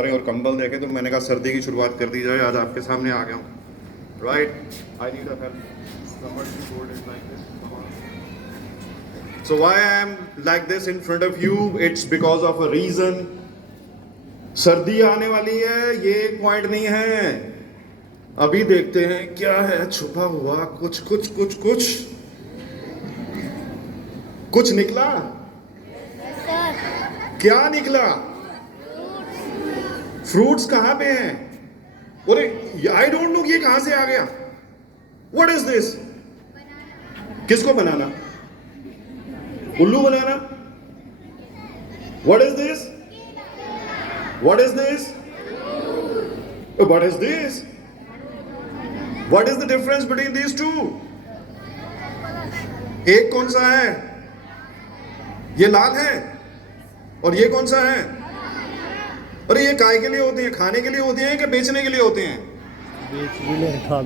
रहे और कंबल देखे तो मैंने कहा सर्दी की शुरुआत कर दी जाए। आज आपके सामने आ गया हूँ। Right, I need a help. So why I am like this in front of you? It's because of a reason. सर्दी आने वाली है, ये एक पॉइंट नहीं है। अभी देखते हैं क्या है छुपा हुआ। कुछ निकला। क्या निकला? फ्रूट्स कहां पे हैं? बोले आई डोंट नो ये कहां से आ गया। What is this? किसको बनाना? उल्लू बनाना? What is this? What is this? What is this? What is the difference between these two? एक कौन सा है? ये लाल है और ये कौन सा है? अरे ये काय के लिए होते हैं? खाने के लिए होते हैं कि बेचने के लिए होते हैं?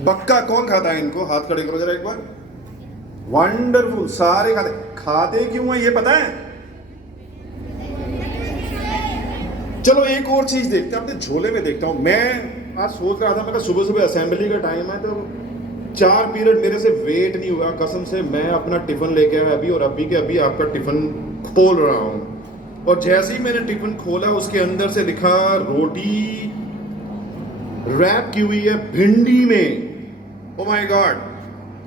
पक्का कौन खाता है इनको? हाथ खड़े करो जरा एक बार। वंडरफुल, सारे खाते क्यों है ये पता है? चलो एक और चीज देखते हैं, अपने झोले में देखता हूं। मैं आज सोच रहा था, मैं सुबह सुबह असेंबली का टाइम है तो 4 पीरियड मेरे से वेट नहीं हुआ कसम से। मैं अपना टिफिन लेके आया अभी और अभी के अभी आपका टिफिन खोल रहा हूं। और जैसे ही मैंने टिफिन खोला उसके अंदर से लिखा रोटी रैप की हुई है भिंडी में। Oh my God.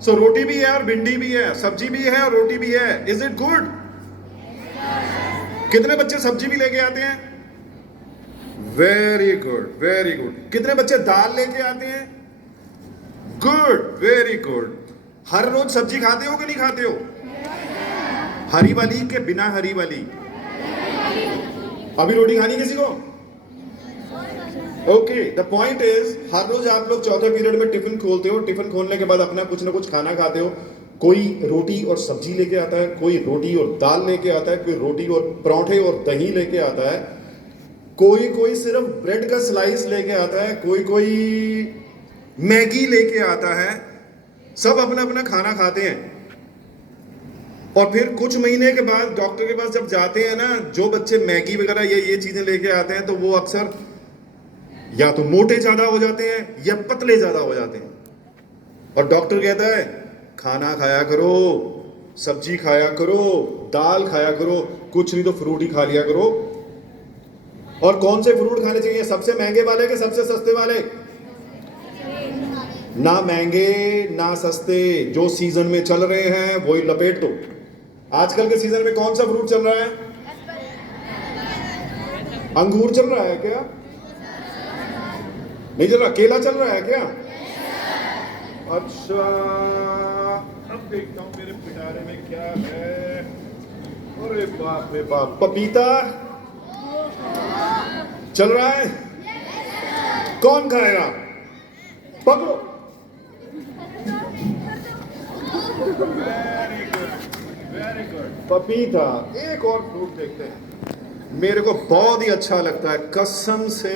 सो रोटी भी है और भिंडी भी है, सब्जी भी है और रोटी भी है। Is it good? कितने बच्चे सब्जी भी लेके आते हैं? Very good, very good. कितने बच्चे दाल लेके आते हैं? Good, very good. हर रोज सब्जी खाते हो कि नहीं खाते हो? हरी वाली के बिना हरी वाली? अभी रोटी खानी किसी को? ओके, द पॉइंट इज हर रोज आप लोग चौथे पीरियड में टिफिन खोलते हो। टिफिन खोलने के बाद अपना कुछ ना कुछ खाना खाते हो। कोई रोटी और सब्जी लेके आता है, कोई रोटी और दाल लेके आता है, कोई रोटी और पराठे और दही लेके आता है, कोई सिर्फ ब्रेड का स्लाइस लेके आता है, कोई मैगी लेके आता है। सब अपना अपना खाना खाते हैं। और फिर कुछ महीने के बाद डॉक्टर के पास जब जाते हैं ना, जो बच्चे मैगी वगैरह ये चीजें लेके आते हैं तो वो अक्सर या तो मोटे ज्यादा हो जाते हैं या पतले ज्यादा हो जाते हैं। और डॉक्टर कहता है खाना खाया करो, सब्जी खाया करो, दाल खाया करो, कुछ नहीं तो फ्रूट ही खा लिया करो। और कौन से फ्रूट खाने चाहिए? सबसे महंगे वाले के सबसे सस्ते वाले? ना महंगे ना सस्ते, जो सीजन में चल रहे हैं वही लपेट दो। आजकल के सीजन में कौन सा फ्रूट चल रहा है? अंगूर चल रहा है क्या? नहीं चल रहा? केला चल रहा है क्या? अच्छा, अब देखता हूं मेरे पिटारे में क्या है। अरे बाप रे बाप, पपीता चल रहा है। कौन खाएगा? पकड़ो। Very good, very good. पपीता। एक और फ्रूट देखते हैं, मेरे को बहुत ही अच्छा लगता है कसम से।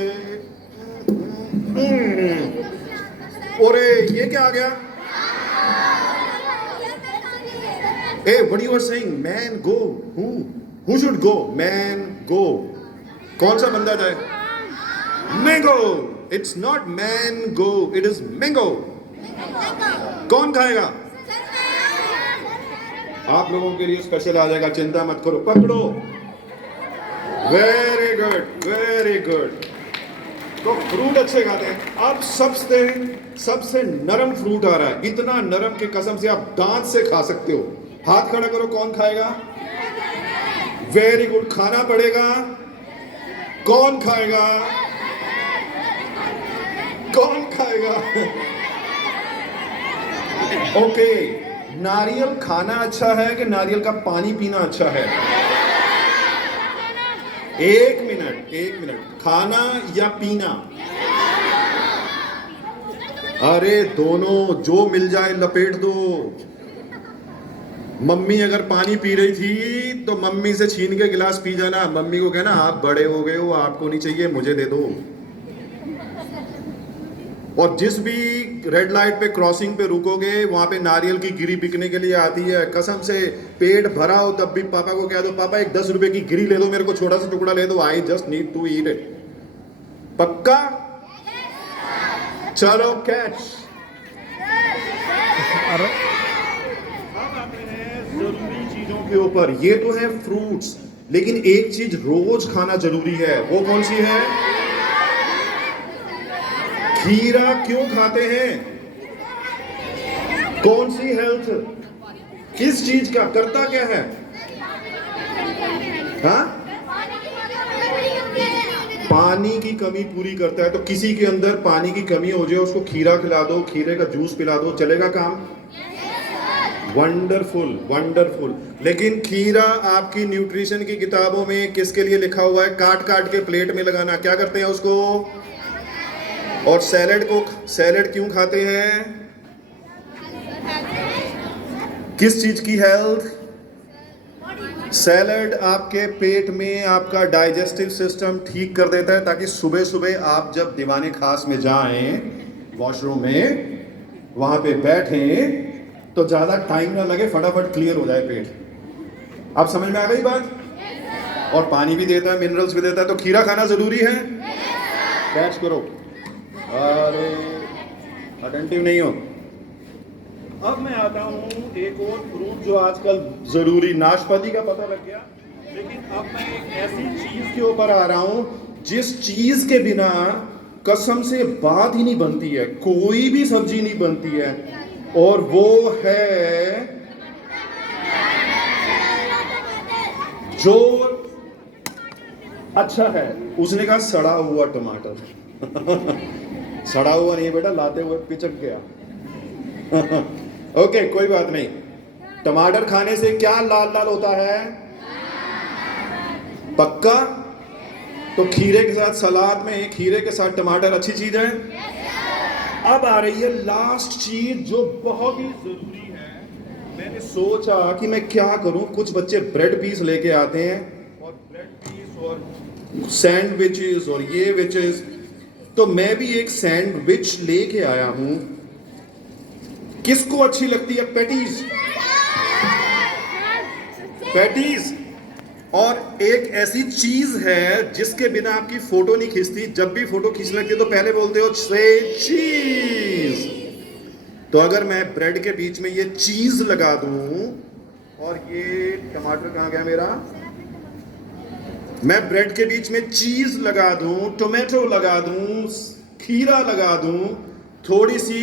अरे ये क्या आ गया? A what you are saying? Man go. Who should go? Man go. कौन सा बंदा जाए? Mango. It's not man go, it is mango. कौन खाएगा? आप लोगों के लिए स्पेशल आ जाएगा, चिंता मत करो। पकड़ो। Very good, very good. तो फ्रूट अच्छे खाते हैं। अब सबसे नरम फ्रूट आ रहा है, इतना नरम कि कसम से आप दांत से खा सकते हो। हाथ खड़ा करो, कौन खाएगा? Very good. खाना पड़ेगा। कौन खाएगा? कौन खाएगा? ओके, नारियल खाना अच्छा है कि नारियल का पानी पीना अच्छा है? एक मिनट, खाना या पीना? अरे दोनों, जो मिल जाए लपेट दो। मम्मी अगर पानी पी रही थी तो मम्मी से छीन के गिलास पी जाना। मम्मी को कहना आप बड़े हो गए हो, आपको नहीं चाहिए, मुझे दे दो। और जिस भी रेड लाइट पे क्रॉसिंग पे रुकोगे वहां पे नारियल की गिरी बिकने के लिए आती है। कसम से पेट भरा हो तब भी पापा को कह दो पापा एक 10 रुपए की गिरी ले दो, मेरे को छोटा सा टुकड़ा ले दो, I just need to eat it. पक्का? चलो कैच। अरे अब आते हैं जरूरी चीजों के ऊपर। ये तो है फ्रूट्स, लेकिन एक चीज रोज खाना जरूरी है। वो कौन सी है? खीरा क्यों खाते हैं? कौन सी हेल्थ, किस चीज का करता क्या है? हाँ, पानी की कमी पूरी करता है। तो किसी के अंदर पानी की कमी हो जाए, उसको खीरा खिला दो, खीरे का जूस पिला दो, चलेगा काम? Wonderful wonderful. लेकिन खीरा आपकी न्यूट्रिशन की किताबों में किसके लिए लिखा हुआ है? काट काट के प्लेट में लगाना। क्या करते हैं उसको? और सैलेड क्यों खाते हैं? किस चीज की हेल्थ? सैलड आपके पेट में आपका डाइजेस्टिव सिस्टम ठीक कर देता है, ताकि सुबह सुबह आप जब दीवाने खास में जाएं, वॉशरूम में, वहां पे बैठें, तो ज्यादा टाइम ना लगे, फटाफट क्लियर हो जाए पेट। अब समझ में आ गई बात? और पानी भी देता है, मिनरल्स भी देता है। तो खीरा खाना जरूरी है। कैच करो। अरे अटेंटिव नहीं हो। अब मैं आता हूं एक और फ्रूट जो आजकल जरूरी, नाशपाती का पता लग गया, लेकिन अब मैं एक ऐसी चीज के ऊपर आ रहा हूं जिस चीज के बिना कसम से बात ही नहीं बनती है, कोई भी सब्जी नहीं बनती है, और वो है जो अच्छा है। उसने कहा सड़ा हुआ टमाटर। सड़ा हुआ नहीं बेटा, लाते हुए पिचक गया। ओके, कोई बात नहीं। टमाटर खाने से क्या लाल लाल होता है? पक्का? तो खीरे के साथ सलाद में खीरे के साथ टमाटर अच्छी चीज है। अब आ रही है लास्ट चीज जो बहुत ही जरूरी है। मैंने सोचा कि मैं क्या करूं, कुछ बच्चे ब्रेड पीस लेके आते हैं, और ब्रेड पीस और सैंडविचेस और ये विचेस, तो मैं भी एक सैंडविच लेके आया हूं। किसको अच्छी लगती है पैटीज? पैटीज। और एक ऐसी चीज है जिसके बिना आपकी फोटो नहीं खींचती। जब भी फोटो खींचने लगती है तो पहले बोलते हो से चीज। तो अगर मैं ब्रेड के बीच में ये चीज लगा दूं, और ये टमाटर कहां गया मेरा? मैं ब्रेड के बीच में चीज लगा दूं, टोमेटो लगा दूं, खीरा लगा दूं, थोड़ी सी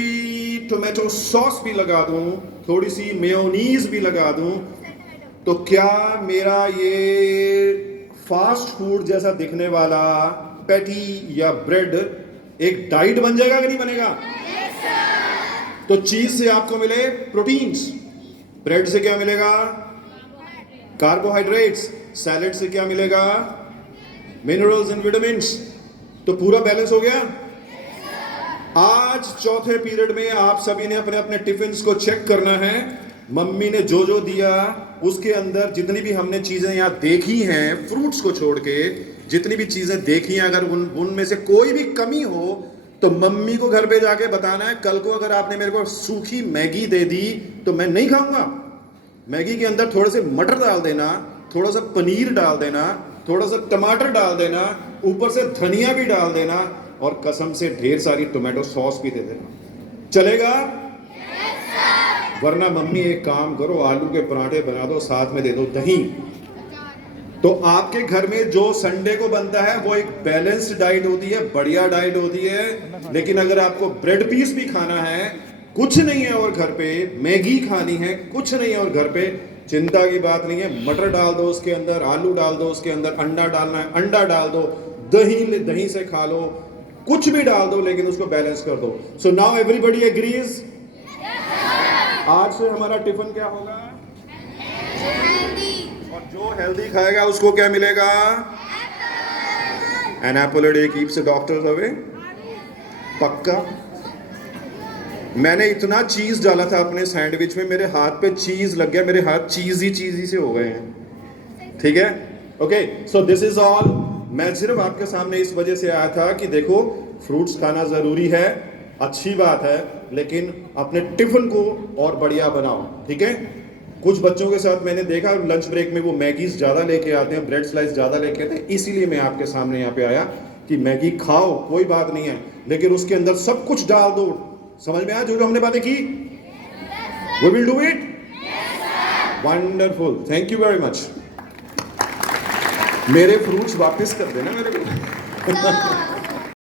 टोमेटो सॉस भी लगा दूं, थोड़ी सी मेयोनीज भी लगा दूं, तो क्या मेरा ये फास्ट फूड जैसा दिखने वाला पैटी या ब्रेड एक डाइट बन जाएगा कि नहीं बनेगा? तो चीज से आपको मिले प्रोटीन्स, ब्रेड से क्या मिलेगा? कार्बोहाइड्रेट्स, सैलेड से क्या मिलेगा? Minerals and vitamins. तो पूरा बैलेंस हो गया। आज चौथे पीरियड में आप सभी ने अपने अपने टिफिन को चेक करना है। मम्मी ने जो जो दिया उसके अंदर जितनी भी हमने चीजें यहाँ देखी हैं, फ्रूट्स को छोड़ के जितनी भी चीजें देखी हैं, अगर उनमें से कोई भी कमी हो तो मम्मी को घर पे जाके बताना है। कल को अगर आपने मेरे को सूखी मैगी दे दी तो मैं नहीं खाऊंगा। मैगी के अंदर थोड़े से मटर डाल देना, थोड़ा सा पनीर डाल देना, थोड़ा सा टमाटर डाल देना, ऊपर से धनिया भी डाल देना, और कसम से ढेर सारी टोमेटो सॉस भी दे देना। चलेगा? वरना मम्मी एक काम करो, आलू के पराठे बना दो, साथ में दे दो दही। तो आपके घर में जो संडे को बनता है वो एक बैलेंस्ड डाइट होती है, बढ़िया डाइट होती है। लेकिन अगर आपको ब्रेड पीस भी खाना है, कुछ नहीं है, और घर पे मैगी खानी है, कुछ नहीं है, और घर पे, चिंता की बात नहीं है। मटर डाल दो उसके अंदर, आलू डाल दो उसके अंदर, अंडा डालना है अंडा डाल दो, दही से खा लो, कुछ भी डाल दो, लेकिन उसको बैलेंस कर दो। So now everybody agrees. आज से हमारा टिफिन क्या होगा? और जो हेल्दी खाएगा उसको क्या मिलेगा? An apple a day keeps the doctors away. पक्का? मैंने इतना चीज डाला था अपने सैंडविच में, मेरे हाथ पे चीज लग गया, मेरे हाथ चीज ही से हो गए हैं। ठीक है? Okay, so this is all. मैं सिर्फ आपके सामने इस वजह से आया था कि देखो, फ्रूट्स खाना जरूरी है, अच्छी बात है, लेकिन अपने टिफिन को और बढ़िया बनाओ। ठीक है? कुछ बच्चों के साथ मैंने देखा लंच ब्रेक में वो मैगीज ज़्यादा लेके आते हैं, ब्रेड स्लाइस ज़्यादा लेके आते हैं, इसीलिए मैं आपके सामने यहाँ पे आया कि मैगी खाओ कोई बात नहीं है, लेकिन उसके अंदर सब कुछ डाल दो। समझ में आया जो हमने बातें की? We will do it. Wonderful, thank you very much. मेरे फ्रूट्स वापस कर देना मेरे को।